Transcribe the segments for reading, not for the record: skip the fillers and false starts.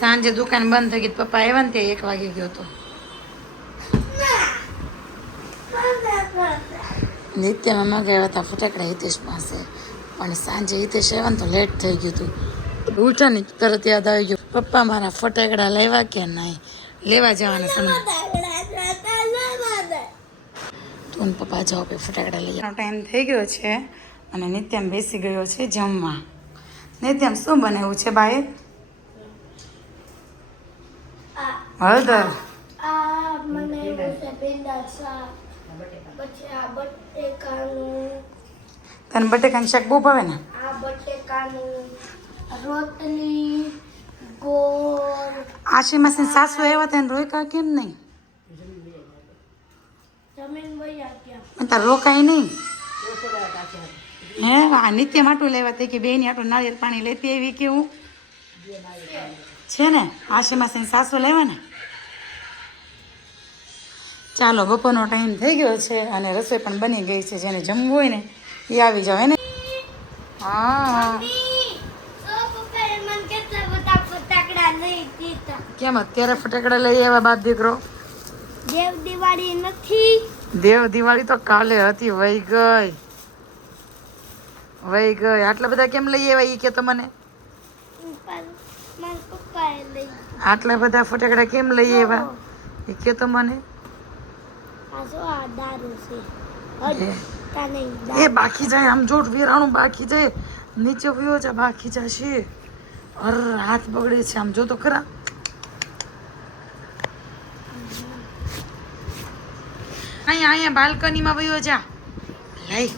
સાંજે દુકાન બંધ થઈ ગઈ પપ્પા આવ્યા ને ત્યાં 1 વાગી ગયો હતો. નિત્યમાં મગાવ્યા હતા ફટાકડા હિતેશ પાસે, પણ સાંજે હિતેશ આવ્યા ને તો લેટ થઈ ગયું હતું. ઉઠા ને તરત યાદ આવી ગયું પપ્પા મારા ફટાકડા લેવા કે નહીં, લેવા જવાના સમય તું પપ્પા જાઓ પે ફટાકડા લઈ ટાઈમ થઈ ગયો છે અને નિત્યમ બેસી ગયો છે જમવા. નિત્યમ શું બનાવ્યું છે બાએ? હળદર તને બટેકાનું શાક બહુ ભાવે ને? આશી માસી સાસુ આવ્યા તેને રોક્યા કેમ નહીં? તાર રોકાય નહીં હે? આ નિત્ય માટું લેવા તે કે બેની આટલું નાળિયેર પાણી લેતી એવી કેવું છે ને? આશી માસી સાસુ લેવા ને. ચાલો બપોરનો ટાઈમ થઈ ગયો છે અને રસોઈ પણ બની ગઈ છે. જેને જમવું હોય ને એ આવી જાવ ને. હા કેમ અત્યારે ફટાકડા લઈ આવ્યા બાપ દીકરો? દેવ દિવાળી નથી. દેવ દિવાળી તો કાલે હતી, વહી ગઈ. આટલા બધા કેમ લઈ આવ્યા એ કે તો મને? આટલા બધા ફટાકડા કેમ લઈ આવ્યા એ કે તો મને? એ બાકી જાય આમ જોટ વેરાણું બાકી જાય નીચે વયો જા બાકી જશે. અર હાથ બગડે છે આમ જો તો ખરા. અહીંયા બાલ્કનીમાં વયો જા લઈ.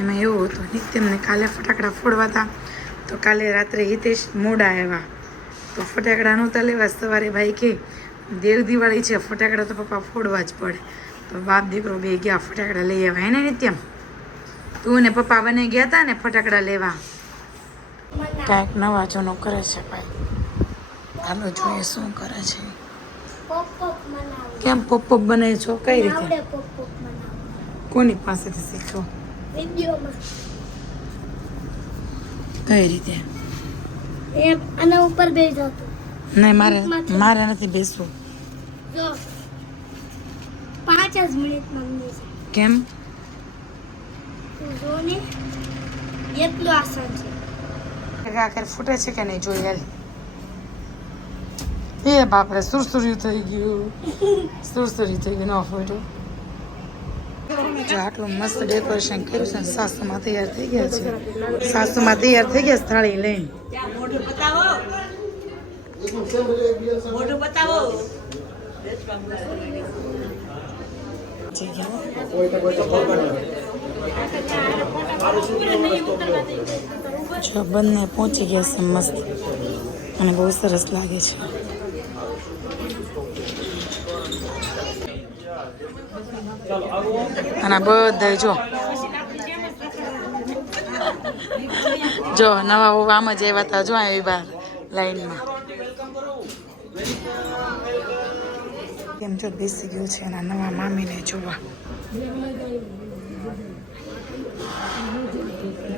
એમાં એવું હતું નિત્યમને કાલે ફટાકડા ફોડવા હતા તો કાલે રાત્રે હિતેશ મોડા આવ્યા તો ફટાકડા નહોતા લેવા. સવારે ભાઈ કે દેવ દિવાળી છે ફટાકડા તો પપ્પા ફોડવા જ પડે. તો બાપ દીકરો બે ગયા ફટાકડા લઈ આવ્યા. હે ને નિત્યમ? તું ને પપ્પા બને ગયા હતા ને ફટાકડા લેવા. કાંઈક નવા જૂનું કરે છે ભાઈ. હાલો જોઈએ શું કરે છે. કેમ પોપ પોપ બનાવે છો? કઈ રીતે? કોની પાસેથી શીખો? કઈ રીતે? આના ઉપર બેસજો. નહીં મારે નથી બેસવું. જો 5 જ મિનિટમાં બેસે. કેમ? જો ને એટલું આસાન છે. આખર ફૂટે છે કે નહીં જોઈ યાર. એ બાપરે સુરસુર્યું થઈ ગયું. સુરસુર્યું થઈ ગયું. ન ફૂટ્યું. જો આટલું મસ્ત ડેકોરેશન કર્યું છે. સાસુમાં તૈયાર થઈ ગયા છે. સાસુમાં તૈયાર થઈ ગયા થાળી લઈને. જો બંને પહોંચી ગયા છે મસ્ત અને બહુ સરસ લાગે છે. અને બધા જો નવા બહુ આમ જ આવ્યા હતા. જો આવી બહાર લાઈનમાં કેમ જો બેસી ગયો છે એના નવા મામીને જોવા.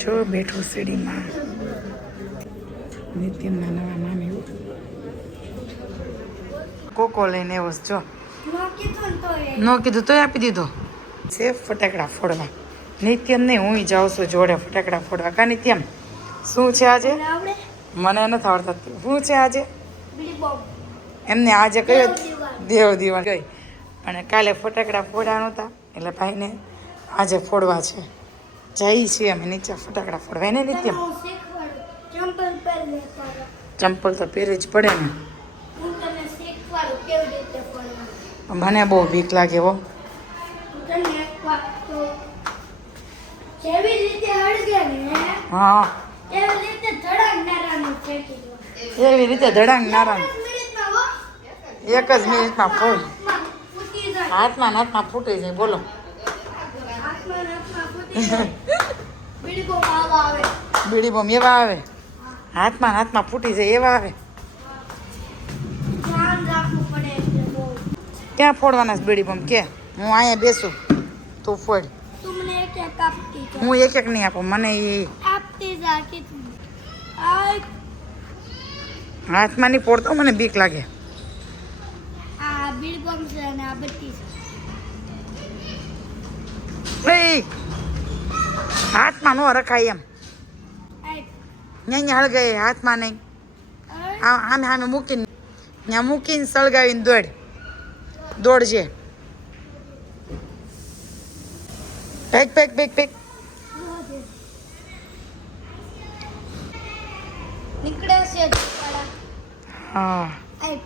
જો બેઠો સીડીમાં નિત્યમના નવા મામી. કોકો લઈને આવ્યો જો. નો કીધું તોય આપી દીધો છે ફટાકડા ફોડવા. નિત્યમ નહીં હું જાઉં છું જોડે ફટાકડા ફોડવા. કા નિત્યમ શું છે આજે? મને નથી આવડતા. શું છે આજે? એમને આજે કયો દેવ દિવાળી ગઈ અને કાલે ફટાકડા ફોડ્યા નહોતા એટલે ભાઈને આજે ફોડવા છે. જઈ છીએ અમે નીચે ફટાકડા ફોડવા. એને નિત્યમ ચંપલ તો પહેરી જ પડે ને. મને બહુ બીક લાગે હો. હા એવી રીતે ધડાંગ નારાયણ 1 જ મિનિટમાં ફોડ. હાથમાં હાથમાં ફૂટી જાય. બોલો બીડી બોમ એવા આવે હાથમાં ફૂટી જાય એવા આવે. ક્યાં ફોડવાના છે બીડી બમ કે હું અહીંયા બેસું તું ફોડ તું મને એક એક આપતી જા. હું એક નહીં આપું મને એ આપતી જા કેટલું આ હાથમાં નહીં ફોડતો મને બીક લાગે આ બીડ બોમ્બ છે અને આ બત્તી છે. એ હાથમાં ન રખાય એમ અહીંયા હળગાય હાથમાં નહીં આમે આમે મૂકીને ત્યાં મૂકીને સળગાવીને દોડજે પેક પેક પેક પેક નીકળે છે વાળા. હા આય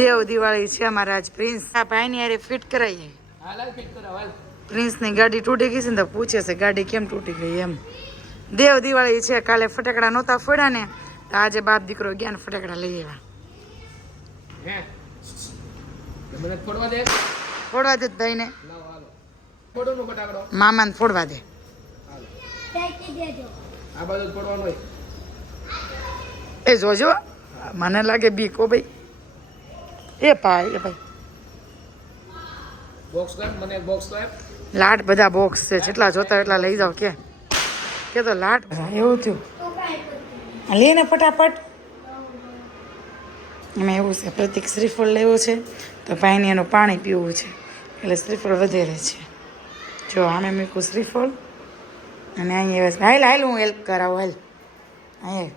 દેવ દિવાળી છે અમારા આજ પ્રિન્સ આ ભાઈની હારે ફિટ કરાવીએ પ્રિન્સની ગાડી તૂટી ગઈ છે ને તો પૂછે છે ગાડી કેમ તૂટી ગઈ એમ દેવ દિવાળી છે કાલે ફટાકડા નહોતા ફોડ્યા ને તો આજે બાપ દીકરો ગયા ને ફટાકડા લઈ આવ્યા ફોડવા દે ભાઈને મામાને ફોડવા દે ફેંકી દેજો. એ જોજો મને લાગે બીક ઓ ભાઈ એ ભાઈ લાટ બધા બોક્સ છે જેટલા જોતા એટલા લઈ જાવ કે તો લાટ એવું થયું તો કાંઈ કરતી. લે ને ફટાફટ એમાં એવું છે પ્રતિક શ્રીફળ લેવો છે તો ભાઈને એનું પાણી પીવું છે એટલે શ્રીફળ વધારે છે જો આમે મૂકું શ્રીફળ અને અહીંયા હાલ હાલ હું હેલ્પ કરાવું હાલ હા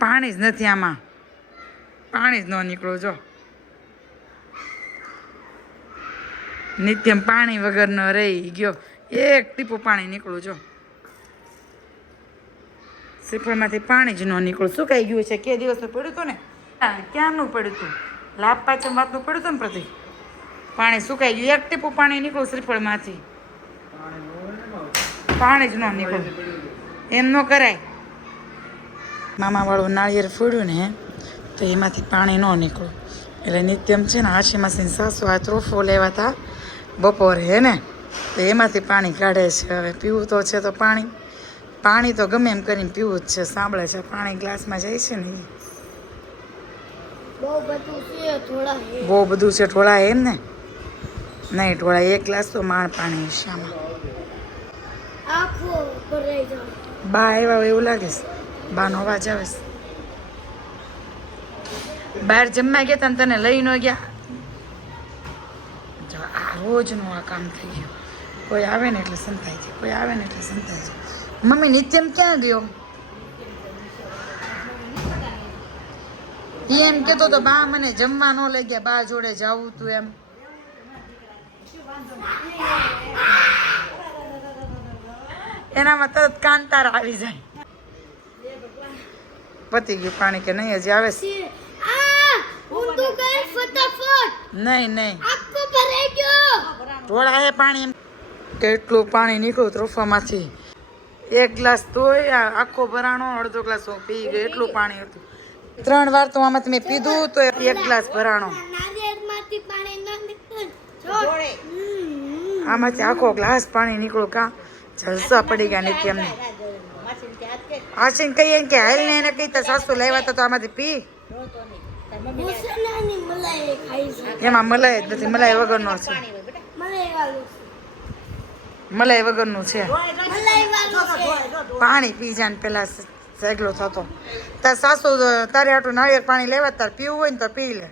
પાણી જ નથી આમાં પાણી જ ન નીકળું જો નિત્યમ પાણી વગરનો રહી ગયો એક ટીપું પાણી નીકળું જો શ્રીફળમાંથી પાણી જ ન નીકળું સુકાઈ ગયું છે કે દિવસનું પડ્યું હતું ને ક્યાંનું પડ્યું હતું લાભ પાચમ વાતનું પડ્યું હતું ને પ્રતિ પાણી સુકાઈ ગયું એક ટીપું પાણી નીકળું શ્રીફળમાંથી પાણી જ ન નીકળું એમ ન કરાય મામાવાળું નાળિયેર ફોડ્યું ને તો એમાંથી પાણી ન નીકળ્યું એટલે નિત્યમ છે ને આશી માસીની સાસુ આ ત્રોફો લેવા હતા બપોરે હે ને તો એમાંથી પાણી કાઢે છે હવે પીવું તો છે તો પાણી તો ગમે એમ કરીને પીવું જ છે સાંભળે છે પાણી ગ્લાસમાં જાય છે ને બહુ બધું છે થોડા હે. બહુ બધું છે ઢોળા એમ ને નહીં ઢોળા એક ગ્લાસ તો માણ પાણી છે આમાં આખો ભરાઈ જાય. બા આવ્યા હોય એવું લાગે છે બાનો અવાજ આવે છે બહાર જમવા ગયા તા ને તને લઈ ન ગયા જો આ રોજનું આ કામ થઈ ગયું કોઈ આવે ને એટલે સંતાઈ જાય કોઈ આવે ને એટલે સંતાઈ જાય મમ્મી નિત્યમ ક્યાં ગયો ઈ એમ કહેતો તો બા મને જમવા ન લઈ ગયા બા જોડે જાવું તું એમ એનામાં તરત કાંતાર આવી જાય પતી ગયું પાણી કે નહીં હજી આવે છે આ ઊંધું કર ફટાફટ. નહીં નહીં આખો ભરાઈ ગયો. ઢોળા હે પાણી એમ કેટલું પાણી નીકળ્યું ત્રોફામાંથી એક ગ્લાસ તોય આખો ભરાણો અડધો ગ્લાસ હું પી ગયો એટલું પાણી હતું 3 વાર તો આમાંથી મેં પીધું તો એક ગ્લાસ ભરાણો નારિયેળમાંથી પાણી ન નીકળે. આમાંથી આખો ગ્લાસ પાણી નીકળ્યું કાં જલસા પડી ગયા નિત્યમને આશીને કહીએ કે હાલ ને એને કહી તો સાસુ લાવ્યા હતા તો આમાંથી પી મુસનાની મલાઈ ખાઈ છે. એમાં મલાઈ જ નથી મલાઈ વગરનો છે મલાઈ વાળું મલાઈ વગરનું છે મલાઈ વાળું છે. પાણી પી જાય ને પેલા સેગલો થતો તાર સાસુ તારે હાટું નાળિયેર પાણી લેવા તાર પીવું હોય ને તો પી લે